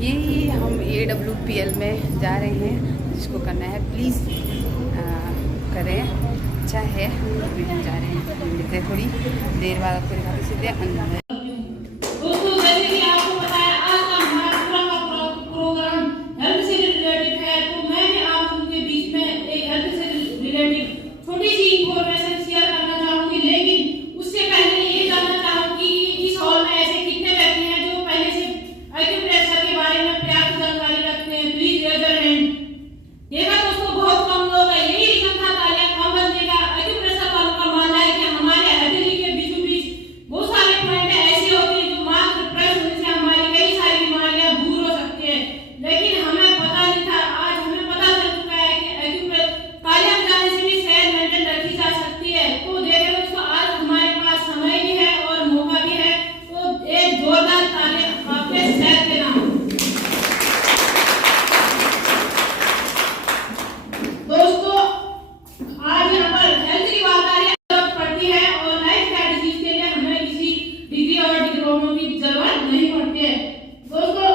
यही हम AWPL में जा रहे हैं, जिसको करना है प्लीज़ करें, अच्छा है। अभी हम जा रहे हैं, मिलते हैं थोड़ी देर बाद आपको दिखाते सीधे अंदर। दोस्तों जैसे कि आपको बताया आज का हमारा पूरा प्रोग्राम हेल्थ से रिलेटेड है, तो मैं भी आप उनके बीच में एक हेल्थ से रिलेटेड छोटी सी इंफॉर्मेशन शेयर करना चाहूंगी। लेकिन उससे पहले ये जानना चाहूंगी कि इस हॉल में ऐसे कितने व्यक्ति हैं जो पहले से एक्यूप्रेशर के बारे में पर्याप्त जानकारी रखते हैं। Please raise your hand. देखा दोस्तों, बहुत कम लोग हैं। यही रीजन था तालियां कम बजने का। एक्यूप्रेशर वालों का मानना है कि हमारे हथेली के बीचों बीच बहुत सारे पॉइंट ऐसे होते हैं जो मात्र प्रेस होने से हमारी कई सारी बीमारियां दूर हो सकती है। लेकिन हमें पता नहीं था, आज हमें पता चल चुका है कि तालियां बजाने से भी सेहत मेंटेन रखी जा सकती है। तो देखो दोस्तों, आज हमारे पास समय भी है और मौका भी है, तो एक जोरदार तालियां आपके सेहत के नाम। दोस्तों आज यहाँ पर हेल्थ की बात आ रही है, जरूरत पड़ती है और लाइफ स्ट्रेटजीज के लिए हमें किसी डिग्री और डिप्लोमा की जरूरत नहीं पड़ती है। दोस्तों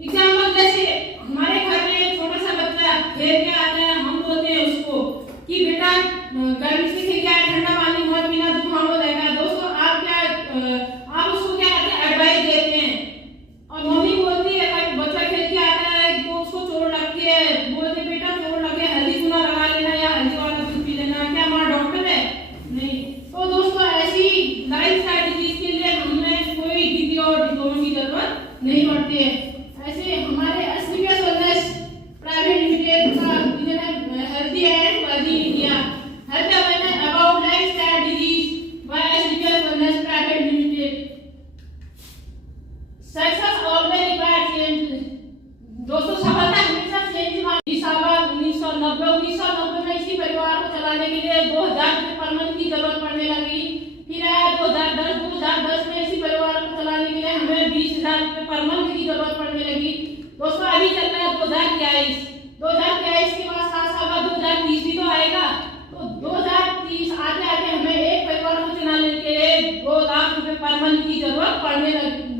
एग्जाम्पल जैसे हमारे घर में एक छोटा सा बच्चा खेल के आता है, हम बोलते हैं उसको कि बेटा गर्मी से खेल के आया, ठंडा पानी मत पीना, जुकाम हो जाएगा। दोस्तों आप उसको क्या करते हैं, एडवाइस देते हैं। और मम्मी बोलती है बच्चा खेल के आता है तो उसको चोट लगती है, बोलते बेटा चोट लगे हल्दी चूना लगा लेना या हल्दी वाला दूध पी लेना। क्या माँ डॉक्टर है? नहीं। तो दोस्तों ऐसी लाइफ स्ट्रेटजीज के लिए हमें कोई डिग्री और डिप्लोमा की जरूरत नहीं पड़ती है। ऐसे हमारे एसलीपीएस वेलनेस प्राइवेट लिमिटेड का विजन है healthy and wealthy India. Health awareness about life strategies by SLPS wellness private limited. Success always requires change. दोस्तों सफलता हमेशा चेंज मांगती है। 1990 में इसी परिवार को चलाने के लिए 2000 रुपए पर मंथ की जरूरत पड़ने लगी। फिर आया 2010 में इसी परिवार को चलाने के लिए हमें 20,000 रुपए पर मंथ की जरूरत पड़ने लगी। दोस्तों अभी चल रहा है 2023 के बाद 7 साल बाद 2030 भी तो आएगा। तो 2030 आते आते हमें एक परिवार को चलाने के लिए 2 लाख रुपए पर मंथ की जरूरत पड़ने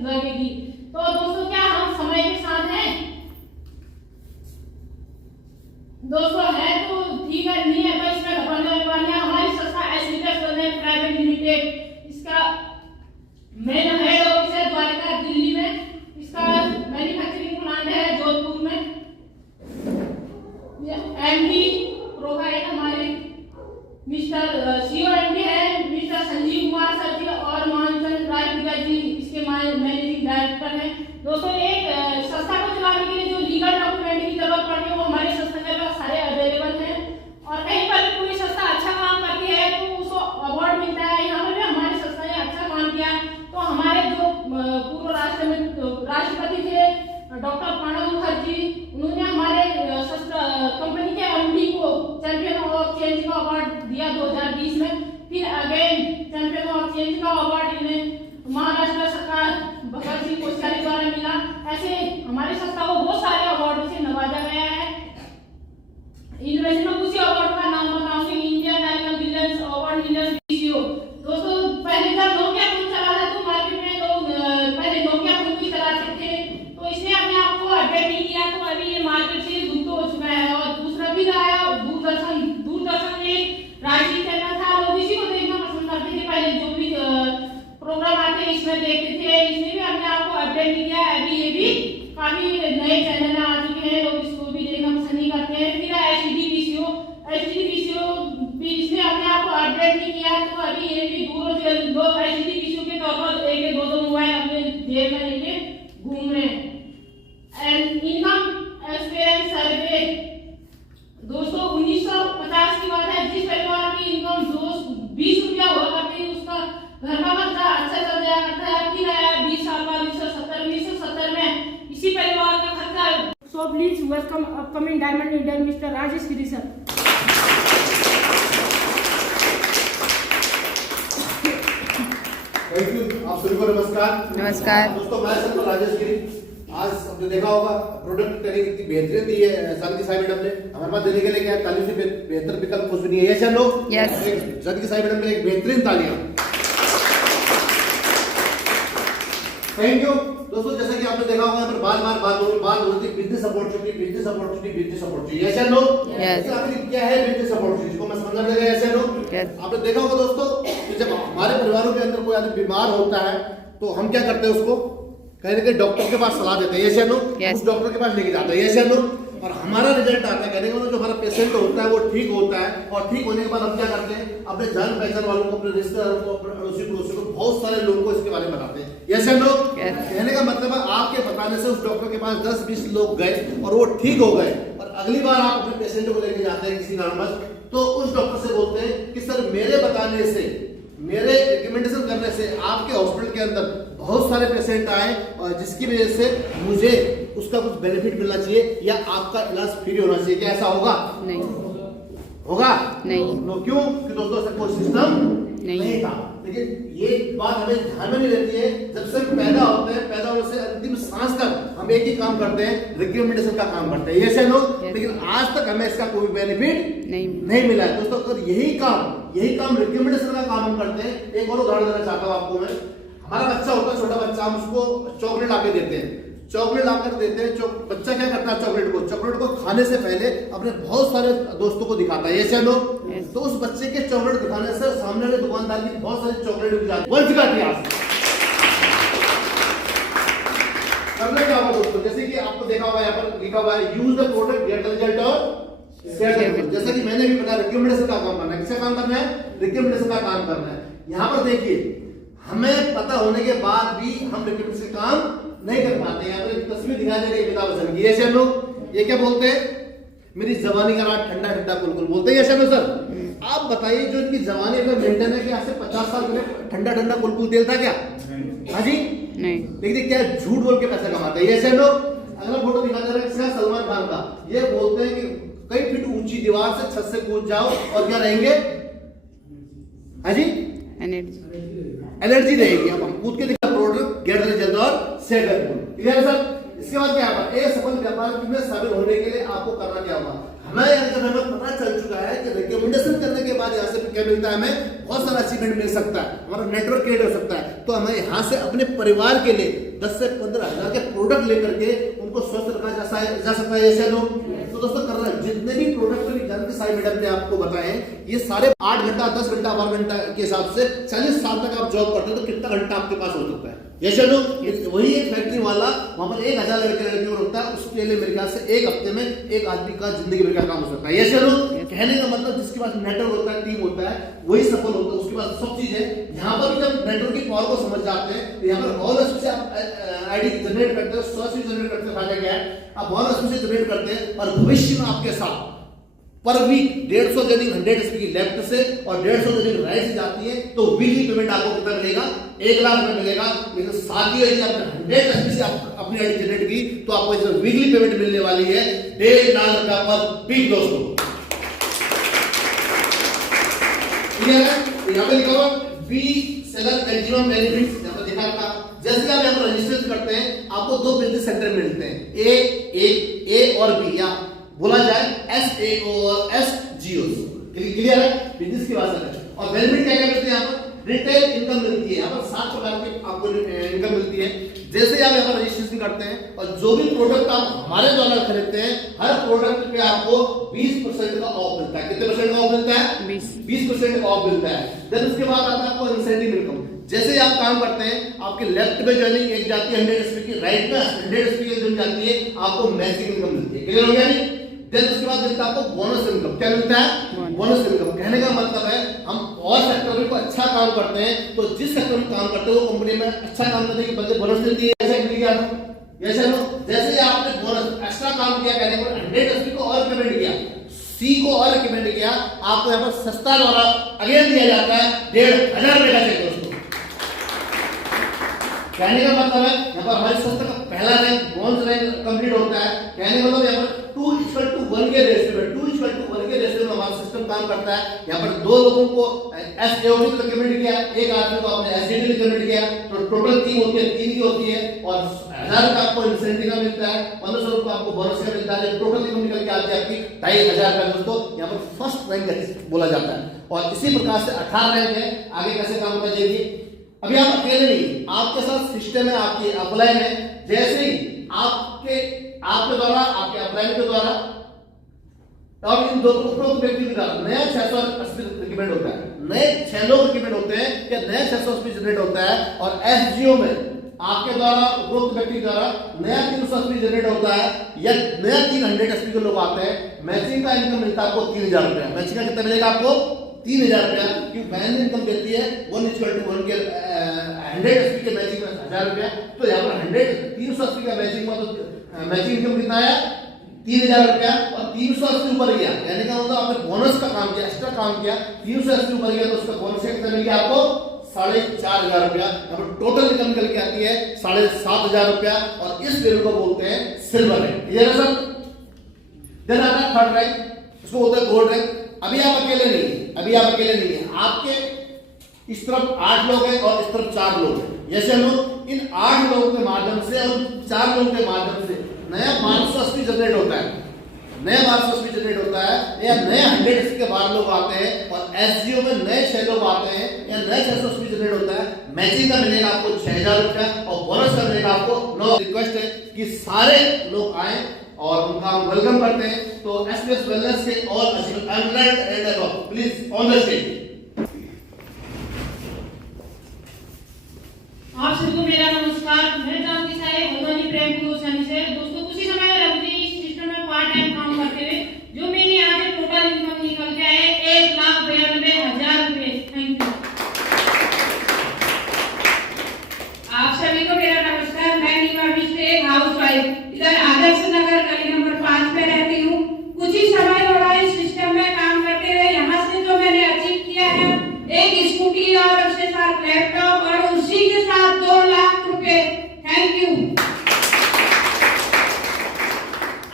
लगेगी। तो दोस्तों क्या हम समय के साथ हैं? दोस्तों है तो ठीक है, नहीं है तो इसमें घबराने वाली बात नहीं। हमारी संस्था एसलीपीएस वेलनेस प्राइवेट लिमिटेड, इसका मेन हेड ऑफिस है द्वारका दिल्ली में। इसका मैन्युफैक्चरिंग प्लांट है जोधपुर में। एमडी प्रोवाइड हमारे मिस्टर सीओ एमडी है मिस्टर संजीव कुमार सर जी और मानचंद राय पूजा जी इसके मैनेजिंग डायरेक्टर हैं। दोस्तों एक संस्था को चलाने के लिए जो लीगल डॉक्यूमेंट की जरूरत पड़ती है वो हमारी संस्था के पास सारे अवेलेबल हैं। और कहीं पर भी कोई संस्था अच्छा काम करती है तो उसको अवार्ड मिलता है। यहाँ पर भी हमारी संस्था ने अच्छा काम किया तो हमारे जो पूर्व राष्ट्रपति थे डॉक्टर प्रणब मुखर्जी, उन्होंने हमारे कंपनी के एमडी को चैंपियन ऑफ चेंज का अवार्ड दिया 2020 में। फिर अगेन चैंपियन ऑफ चेंज का अवार्ड इन्हें महाराष्ट्र सरकार भगत सिंह कोश्यारी द्वारा मिला। ऐसे हमारी संस्था को बहुत सारे अवार्डों से नवाजा गया है। इनमें कुछ अवार्ड का नाम बताऊंगी। Indian national vigilance award winner PCO. दोस्तों पहले जब नोकिया फोन चला था तो मार्केट में लोग पहले नोकिया फोन भी चलाते थे, तो इसने अपने आप को अपडेट नहीं किया, तो अभी ये मार्केट से लुप्त हो चुका है। और दूसरा भी आया दूरदर्शन एक राजनीति चैनल था, लोग इसी को देखना पसंद करते थे। पहले जो भी प्रोग्राम आते इसमें देखते थे, इसने भी अपने आप को अपडेट नहीं किया। अभी ये भी काफी नए चैनल आ चुके हैं, लोग इसको भी देखना पसंद नहीं करते हैं। फिर एचडीपीसीओ भी इसने अपने आप को अपडेट नहीं किया, तो अभी ये भी लोग एचडीपीसीओ के तौर पर एक दो मोबाइल अपने जेब में लेके घूम रहे हैं। एंड इनकम एक्सपीरियंस सर्वे। दोस्तों 1950 की बात है, जिस परिवार की इनकम 20 रुपया हुआ करती है उसका घर का खर्चा अच्छा चल जाया करता है। फिर आया 20 साल बाद 1970 में इसी परिवार का खर्चा। So please welcome upcoming diamond leader mister Rajesh Giri sir. Thank you. आप सभी को नमस्कार। दोस्तों मैं सर राजेश गिरी। आज आपने देखा होगा प्रोडक्ट ट्रेनिंग कितनी बेहतरीन दी है शांति साई मैडम ने। हमारे पास देने के लिए क्या है, तालीम से बेहतर विकल्प कुछ भी नहीं है। यस लोग शांति साई मैडम ने एक बेहतरीन तालियां। Thank you. दोस्तों जैसा कि आपने देखा होगा, यहाँ पर बार हो रही थी business opportunity, yes and no? आखिर क्या है बिजनेस अपॉर्चुनिटी, इसको मैं समझना पड़ेगा, यस एंड नो? आपने देखा होगा दोस्तों कि जब हमारे परिवारों के अंदर कोई आदमी बीमार होता है तो हम क्या करते हैं, उसको कहीं ना कहीं डॉक्टर के पास सलाह देते हैं, यस एंड नो? उस डॉक्टर के पास लेके जाते हैं, यस एंड नो? और हमारा रिजल्ट आता है, कहने का मतलब जो हमारा पेशेंट होता है वो ठीक होता है, और ठीक होने के बाद हम क्या करते हैं, अपने जान पहचान वालों को, अपने रिश्तेदारों को, अपने अड़ोसी पड़ोसी को, बहुत सारे लोगों को इसके बारे में बताते हैं, यस एंड नो? कहने का मतलब है आपके बताने से उस डॉक्टर के पास 10-20 लोग गए और वो ठीक हो गए, और अगली बार आप अपने पेशेंट को लेके जाते हैं किसी कारणवश, तो उस डॉक्टर से बोलते हैं कि सर मेरे बताने से, मेरे रिकमेंडेशन करने से आपके हॉस्पिटल के अंदर बहुत सारे पेशेंट आए, और जिसकी वजह से मुझे उसका कुछ बेनिफिट मिलना चाहिए, या आपका इलाज फ्री होना चाहिए। क्या ऐसा होगा? नहीं होगा, नहीं। क्यों? कि दोस्तों ऐसा कोई सिस्टम नहीं था। लेकिन ये बात हमें ध्यान में नहीं रहती है, जब से पैदा होते हैं, पैदा होने से अंतिम सांस तक हम एक ही काम करते हैं, रिकमेंडेशन का काम करते हैं, ये लोग। लेकिन आज तक हमें इसका कोई बेनिफिट नहीं मिला है दोस्तों। अगर यही काम रिकमेंडेशन का काम हम करते हैं। एक और उदाहरण देना चाहता हूँ आपको मैं। हमारा बच्चा होता है, छोटा बच्चा, हम उसको चॉकलेट लाके देते हैं, बच्चा क्या करता है, चॉकलेट को खाने से पहले अपने बहुत सारे दोस्तों को दिखाता है, ये चलो। तो उस बच्चे के चॉकलेट दिखाने से सामने वाले दुकानदार की बहुत सारी चॉकलेट बिक जाती है। वर्ल्ड का इतिहास करने क्या होगा दोस्तों, जैसे कि आपको देखा होगा, यहाँ पर लिखा हुआ है use the product get the result और शेयर। जैसा कि मैंने भी बताया, रिकमेंडेशन का काम करना है। किसका काम करना है? रिकमेंडेशन का काम करना है। यहाँ पर देखिए, हमें पता होने के बाद भी हम रिकमेंडेशन का काम नहीं कर पाते। यहाँ पर एक तस्वीर दिखाई दे रही है अमिताभ बच्चन की, ऐसे हम लोग ये क्या बोलते हैं, मेरी जवानी का रात ठंडा ठंडा कुलकुल बोलते हैं, ऐसे हम सर। आप बताइए, जो इनकी जवानी अगर मेंटेन है कि आज से 50 साल पहले ठंडा ठंडा कुलकुल तेल था क्या? हाँ जी, नहीं। लेकिन क्या झूठ बोल के पैसा कमाते हैं, ऐसे लोग। अगला फोटो दिखा दे रहे हैं सलमान खान का। ये बोलते हैं कि कई फीट ऊंची दीवार से छत से कूद जाओ और क्या रहेंगे? हाँ जी, एनर्जी रहेगी। अब हम कूद के दिखा, प्रोडक्ट गेट रिजल्ट और सेट क्लियर सर। इसके बाद क्या होगा, एक सफल व्यापार में शामिल होने के लिए आपको करना क्या होगा? हमें पता चल चुका है कि रिकमेंडेशन करने के बाद यहाँ से क्या मिलता है, हमें बहुत सारा अचीवमेंट मिल सकता है, हमारा नेटवर्क क्रिएट हो सकता है। तो हमें यहाँ से अपने परिवार के लिए 10 से 15 हजार के प्रोडक्ट लेकर के उनको स्वस्थ रखा जा सकता है, ऐसे लोग। तो दोस्तों करना, जितने भी प्रोडक्ट जानकी साई मैडम ने आपको बताए, ये सारे 8 घंटा, 10 घंटा, 12 घंटा के हिसाब से 40 साल तक आप जॉब करते हो तो कितना घंटा आपके पास हो सकता है, ये चलो। वही एक फैक्ट्री वाला वहां पर 1000 लड़के होता है, उसके लिए मेरे ख्याल से एक हफ्ते में एक आदमी का जिंदगी भर का काम हो सकता है, ये चलो। कहने का मतलब जिसके पास नेटवर्क होता है, टीम होता है, वही सफल होता है, उसके पास सब चीज है। यहाँ पर भी जब नेटवर्क की पावर को समझ जाते हैं, तो यहाँ पर बहुत से आप आईडी जनरेट करते हैं, 100 से जनरेट करते हैं, फायदा क्या है, आप बहुत से जनरेट करते हैं, और भविष्य में आपके साथ पर वीक 150 जर्निंग 100 एसपी की लेफ्ट से और 150 जर्निंग राइट से जाती है, तो वीकली पेमेंट आपको कितना मिलेगा? 1 लाख रुपए मिलेगा। लेकिन साथ ही यदि आपने 100 एसपी से अपनी आईडी जनरेट की, तो आपको इसमें वीकली पेमेंट मिलने वाली है 1.5 लाख रुपया पर वीक दोस्तों, क्लियर है? यहाँ पे लिखा हुआ बी सेलर मैक्सिमम बेनिफिट्स, यहाँ पर देखा था। जैसे आप यहाँ पर रजिस्टर करते हैं, आपको 2 बिजनेस सेंटर मिलते हैं, ए और बी, या बोला जाए SAO और SGO। क्लियर है? बिजनेस की बात है। और बेनिफिट क्या क्या मिलते हैं? यहाँ पर रिटेल इनकम मिलती है, यहाँ पर 7 प्रकार की आपको इनकम मिलती है। जैसे आप यहाँ पर रजिस्ट्रेशन करते हैं और जो भी प्रोडक्ट आप हमारे द्वारा खरीदते हैं, हर प्रोडक्ट पे आपको 20% का ऑफ मिलता है। कितने परसेंट का ऑफ मिलता है? 20% का ऑफ मिलता है। देन उसके बाद आता है आपको इंसेंटिव इनकम। जैसे आप काम करते हैं, आपके लेफ्ट में जर्निंग एक जाती है 100 एसपी की, राइट में 100 एसपी की जाती है, आपको मैचिंग इनकम मिलती है। क्लियर हो गया नहीं? देन उसके बाद मिलता है आपको बोनस इनकम। क्या मिलता है? Bonus income. कहने का मतलब है, हम और सेक्टर में अच्छा काम करते हैं, तो जिस सेक्टर में काम करते हो वो कंपनी में अच्छा काम करने के बदले बोनस मिलती है, ऐसा क्लियर है? जैसे जैसे आपने बोनस एक्स्ट्रा काम किया, कहने को 100 एसपी को और रिकमेंड किया, सी को और रिकमेंड किया, आपको यहाँ पर सस्ता द्वारा अगेन दिया जाता है 1500 रुपए का चेक दोस्तों। कहने का मतलब है, यहाँ पर हमारी संस्था का पहला रैंक ब्रॉन्ज रैंक कंप्लीट होता है। कहने का मतलब यहाँ पर 2:1 के रेशियो में 2:1 के रेशियो में हमारा सिस्टम काम करता है। यहाँ पर 2 लोगों को SAO रिकमेंड किया, एक आदमी को आपने SAD रिकमेंड किया, तो टोटल 3 होती है, 3 की होती है। और 1000 का आपको इंसेंटिव का मिलता है, 1500 रुपये आपको बोनस का मिलता है, टोटल इनकम निकल के आती है आपकी 2500 का दोस्तों। यहाँ पर फर्स्ट रैंक बोला जाता है। और इसी प्रकार से 18 रैंक है, आगे कैसे काम कर जाएगी। अभी आप अकेले नहीं, आपके साथ सिस्टम है, आपकी अप्लाई में जैसे ही आपके द्वारा, आपके अप्लाई के द्वारा और इन दो उपरोक्त व्यक्ति के द्वारा नया 680 रिकमेंड होता है, नए 6 लोग रिकमेंड होते हैं या नया 680 जनरेट होता है, और एसजीओ में आपके द्वारा उपरोक्त व्यक्ति के द्वारा नया 380 जनरेट होता है या नया 300 एसपी के लोग आते हैं, मैचिंग का इनकम मिलता है आपको 3000 रुपया। मैचिंग का कितना मिलेगा आपको? 3000 रुपया, क्योंकि बैंक इनकम देती है 1:1 के 100 एसपी के मैचिंग में 1000 रुपया, तो यहाँ पर 380 का मैचिंग में, तो मैचिंग इनकम कितना आया? 3000 रुपया, और 380 ऊपर गया यानी क्या होता है, आपने बोनस का काम किया, एक्स्ट्रा काम किया, 380 ऊपर गया तो उसका बोनस कितना मिल गया आपको? 4500 रुपया। टोटल इनकम निकल के आती है 7500 रुपया, और इस लेवल को बोलते हैं सिल्वर रैंक। ये ना सर, देन आता है थर्ड रैंक, इसको बोलते हैं गोल्ड रैंक। अभी आप अकेले नहीं है, आपके इस तरफ 8 लोग हैं और इस तरफ 4 लोग हैं। जैसे हम लोग इन 8 लोगों के माध्यम से और 4 लोगों के माध्यम से नया 580 जनरेट होता है, या नए 100 के बाद लोग आते हैं, और एसजीओ में नए 6 लोग आते हैं या नए 680 जनरेट होता है। मैचिंग का मिलेगा आपको 6000 रुपया, और बोनस का मिलेगा आपको 9। रिक्वेस्ट है कि सारे लोग आए और उनका हम वेलकम करते हैं। तो एसपीएस वेलनेस के all achievement and above please on the stage. आप सभी को मेरा नमस्कार। मैं जानकी साहे भगवानी प्रेम गोस्वामी से। दोस्तों कुछ ही समय में रघुजी इस सिस्टम में पार्ट टाइम काम करते हुए जो मेरी यहाँ से टोटल इनकम निकल के आए 1,92,000 रुपए। Thank you. आप सभी को मेरा नमस्कार। मैं नीमा बिस्टे, हाउस वाइफ, इधर आदर्श नगर गली नंबर 5 में रहती हूँ। कुछ ही समय हो रहा है इस सिस्टम में काम करते हुए। यहाँ से जो मैंने अचीव किया है, एक स्कूटी और उसके साथ लैपटॉप, और उसी के साथ 2 लाख रुपए। Thank you.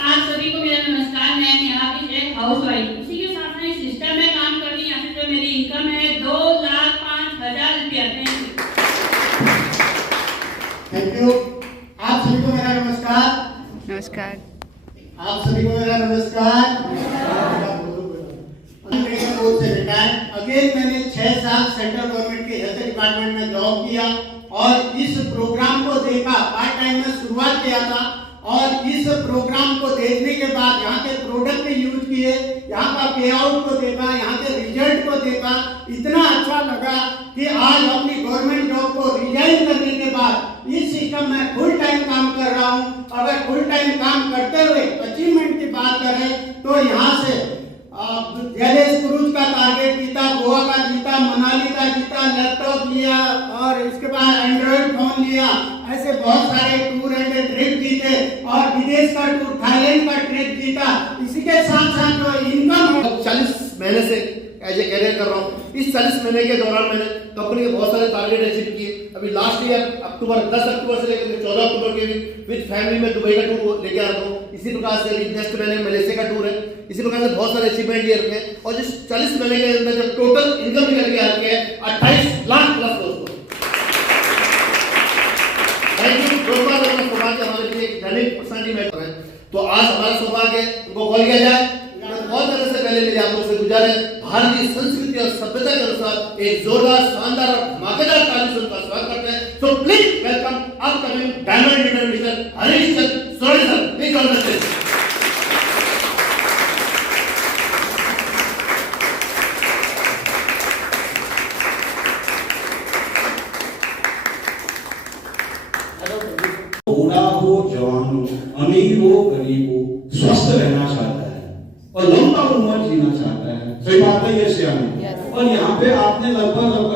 आप सभी को मेरा नमस्कार। मैं यहाँ की एक हाउस वाइफ, उसी के साथ में सिस्टम में काम कर रही। यहाँ से जो मेरी इनकम है 2,05,000 रुपया। Thank you. आप सभी को मेरा नमस्कार। नमस्कार। आप सभी को मेरा नमस्कार। अगेन मैंने 6 साल सेंट्रल गवर्नमेंट के हेल्थ डिपार्टमेंट में जॉब किया, और इस प्रोग्राम को देखा। पार्ट टाइम में शुरुआत किया था, और इस प्रोग्राम को देखने के बाद यहाँ के प्रोडक्ट यूज किए, यहाँ का पे आउट को देखा, यहाँ के रिजल्ट को देखा, इतना अच्छा लगा कि आज अपनी गवर्नमेंट जॉब को रिजाइन करने के बाद इस सिस्टम में फुल टाइम काम कर रहा हूँ। अगर फुल टाइम काम करते हुए अचीवमेंट की बात करें तो यहाँ से जैलेस क्रूज का टारगेट जीता, गोवा का जीता, मनाली का जीता, लैपटॉप लिया, और इसके बाद एंड्रॉइड फोन लिया। ऐसे बहुत सारे टूर एंड ट्रिप जीते, और विदेश का टूर, थाईलैंड का ट्रिप जीता। इसी के साथ साथ जो इनकम 40 महीने से एज ए कैरियर कर रहा हूँ। इस 40 महीने के दौरान मैंने कंपनी के बहुत सारे टारगेट अचीव किए। अभी लास्ट ईयर 10 अक्टूबर से लेकर 14 अक्टूबर के विद फैमिली में दुबई का टूर लेके आ रहा हूँ। इसी प्रकार से अभी नेक्स्ट महीने मलेशिया का टूर है। इसी प्रकार से बहुत सारे अचीवमेंट लिए रखे हैं, और जिस 40 महीने के अंदर जब टोटल इनकम निकल के आती है 28 लाख प्लस दोस्तों। Thank you. सौभाग्य हमारे लिए दैनिक पर्सनालिटी मैटर है, तो आज हमारा सौभाग्य उनको कॉल किया जाए। बहुत तरह से पहले मेरे आप लोगों से गुजारिश, भारतीय संस्कृति और सभ्यता के अनुसार एक जोरदार, शानदार और धमाकेदार ताली से उनका स्वागत करते हैं। So please welcome upcoming diamond leader mister Harish Chandra Soren sir. Please on the stage. बूढ़ा हो, जवान हो, अमीर हो, गरीब हो, स्वस्थ रहना चाहता है और लंबा उम्र जीना चाहता है। सही बात है ये श्याम। और यहाँ पे आपने लगभग